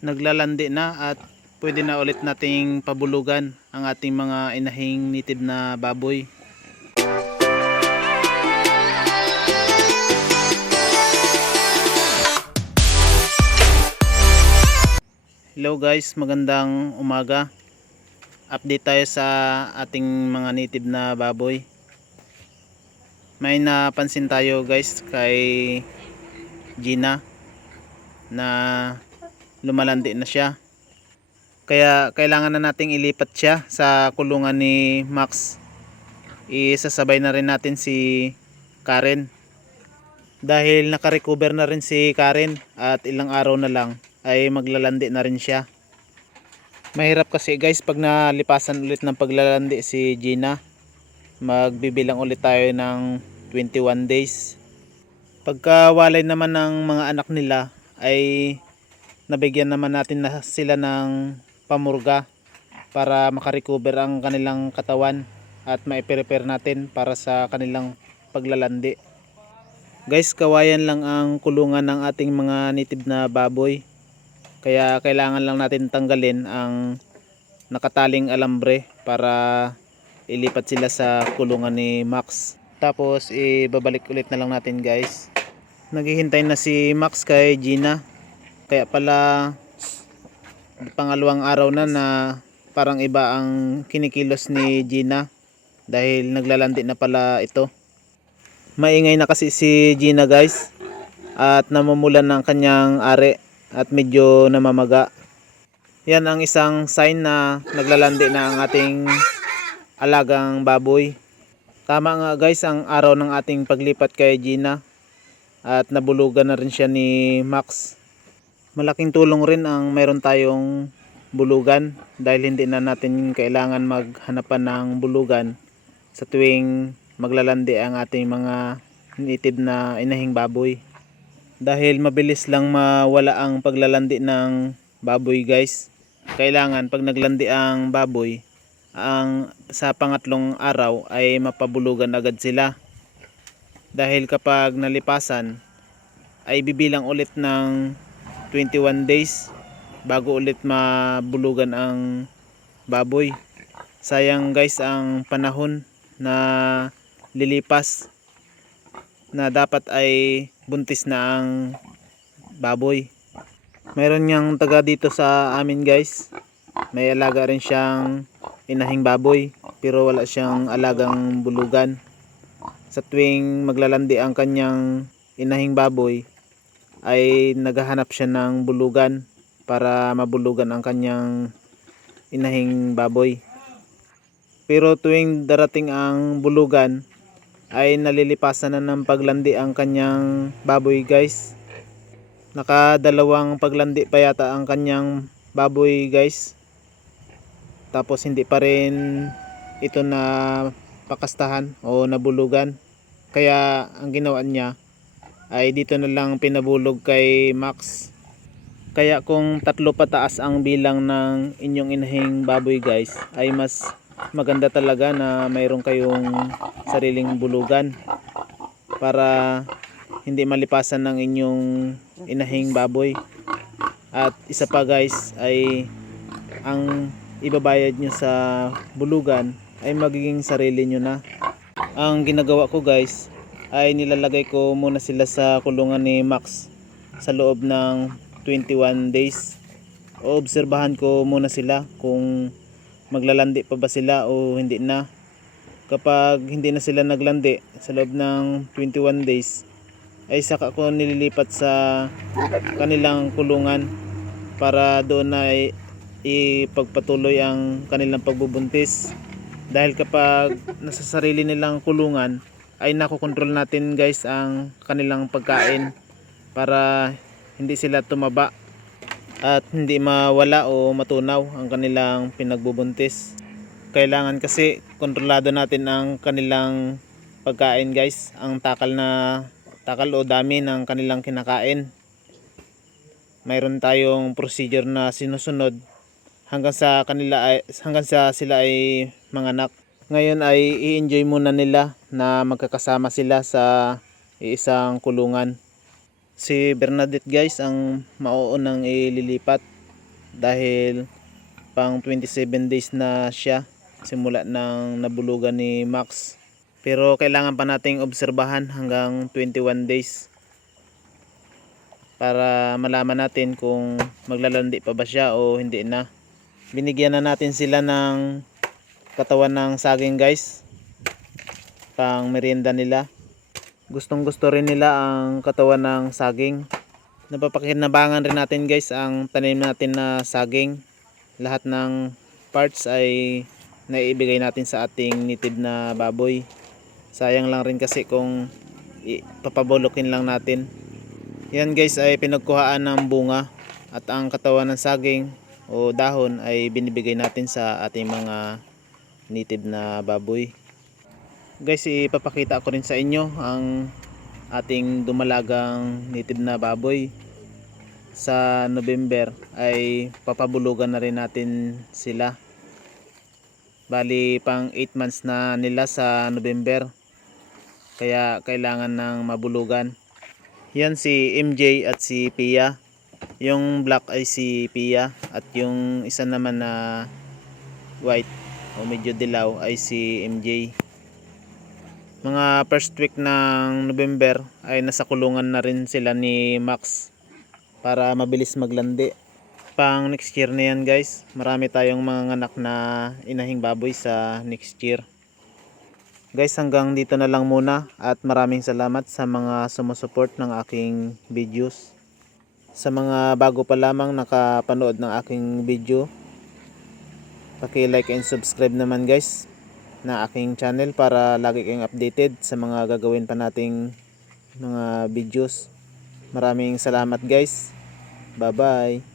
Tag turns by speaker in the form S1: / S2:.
S1: naglalandi na at pwede na ulit nating pabulugan ang ating mga inahing nitib na baboy. Hello guys, magandang umaga. Update tayo sa ating mga native na baboy. May napansin tayo guys kay Gina na lumalandi na siya. Kaya kailangan na nating ilipat siya sa kulungan ni Max. Isasabay na rin natin si Karen. Dahil nakarecover na rin si Karen at ilang araw na lang ay maglalandi na rin siya. Mahirap kasi guys pag nalipasan ulit ng paglalandi si Gina. Magbibilang ulit tayo ng 21 days. Pagka walay naman ng mga anak nila ay nabigyan naman natin na sila ng pamurga para makarecover ang kanilang katawan at maiprepare natin para sa kanilang paglalandi. Guys, kawayan lang ang kulungan ng ating mga native na baboy. Kaya kailangan lang natin tanggalin ang nakataling alambre para ilipat sila sa kulungan ni Max. Tapos ibabalik ulit na lang natin guys. Naghihintay na si Max kay Gina. Kaya pala pangalawang araw na na parang iba ang kinikilos ni Gina dahil naglalandi na pala ito. Maingay na kasi si Gina guys at namumulan ng kanyang are at medyo namamaga. Yan ang isang sign na naglalandi na ang ating alagang baboy. Tama nga guys ang araw ng ating paglipat kay Gina at nabulugan na rin siya ni Max. Malaking tulong rin ang mayroon tayong bulugan dahil hindi na natin kailangan maghanapan ng bulugan sa tuwing maglalandi ang ating mga native na inahing baboy. Dahil mabilis lang mawala ang paglalandi ng baboy guys. Kailangan pag naglandi ang baboy, ang sa pangatlong araw ay mapabulugan agad sila. Dahil kapag nalipasan ay bibilang ulit ng 21 days bago ulit mabulugan ang baboy. Sayang guys ang panahon na lilipas na dapat ay buntis na ang baboy. Meron niyang taga dito sa amin guys. May alaga rin siyang inahing baboy pero wala siyang alagang bulugan. Sa tuwing maglalandi ang kanyang inahing baboy ay naghahanap siya ng bulugan para mabulugan ang kanyang inahing baboy. Pero tuwing darating ang bulugan ay nalilipasan na ng paglandi ang kanyang baboy guys. Nakadalawang paglandi pa yata ang kanyang baboy guys. Tapos hindi pa rin ito na pakastahan o nabulugan. Kaya ang ginawa niya ay dito na lang pinabulog kay Max. Kaya kung tatlo pataas ang bilang ng inyong inahing baboy guys ay mas maganda talaga na mayroon kayong sariling bulugan para hindi malipasan ng inyong inahing baboy. At isa pa guys ay ang ibabayad nyo sa bulugan ay magiging sarili nyo na. Ang ginagawa ko guys ay nilalagay ko muna sila sa kulungan ni Max sa loob ng 21 days. O obserbahan ko muna sila kung maglalandi pa ba sila o hindi na. Kapag hindi na sila naglandi sa loob ng 21 days ay saka ko nililipat sa kanilang kulungan para doon na ipagpatuloy ang kanilang pagbubuntis. Dahil kapag nasa sarili nilang kulungan ay nakokontrol natin guys ang kanilang pagkain para hindi sila tumaba at hindi mawala o matunaw ang kanilang pinagbubuntis. Kailangan kasi kontrolado natin ang kanilang pagkain guys, ang takal na takal o dami ng kanilang kinakain. Mayroon tayong procedure na sinusunod hanggang sa kanila ay, hanggang sa sila ay manganak. Ngayon ay i-enjoy muna nila na magkakasama sila sa isang kulungan. Si Bernadette guys ang mauunang ililipat dahil pang 27 days na siya simula ng nabulugan ni Max pero kailangan pa nating obserbahan hanggang 21 days para malaman natin kung maglalandi pa ba siya o hindi na binigyan na natin sila ng katawan ng saging guys. Pang merienda nila. Gustong gusto rin nila ang katawan ng saging. Napapakinabangan rin natin guys ang tanim natin na saging. Lahat ng parts ay naibigay natin sa ating native na baboy. Sayang lang rin kasi kung papabulukin lang natin. Yan guys ay pinagkuhaan ng bunga at ang katawan ng saging o dahon ay binibigay natin sa ating mga native na baboy. Guys ipapakita ko rin sa inyo ang ating dumalagang native na baboy. Sa November ay papabulugan na rin natin sila. Bali pang 8 months na nila sa November. Kaya kailangan ng mabulugan. Yan si MJ at si Pia. Yung black ay si Pia at yung isa naman na white o medyo dilaw ay si MJ mga first week ng November ay nasa kulungan na rin sila ni Max para mabilis maglandi. Pang next year na yan guys, marami tayong mga anak na inahing baboy sa next year. Guys hanggang dito na lang muna at maraming salamat sa mga sumusuport ng aking videos. Sa mga bago pa lamang nakapanood ng aking video, paki-like and subscribe naman guys na aking channel para lagi kayong updated sa mga gagawin pa nating mga videos. Maraming salamat guys. Bye bye.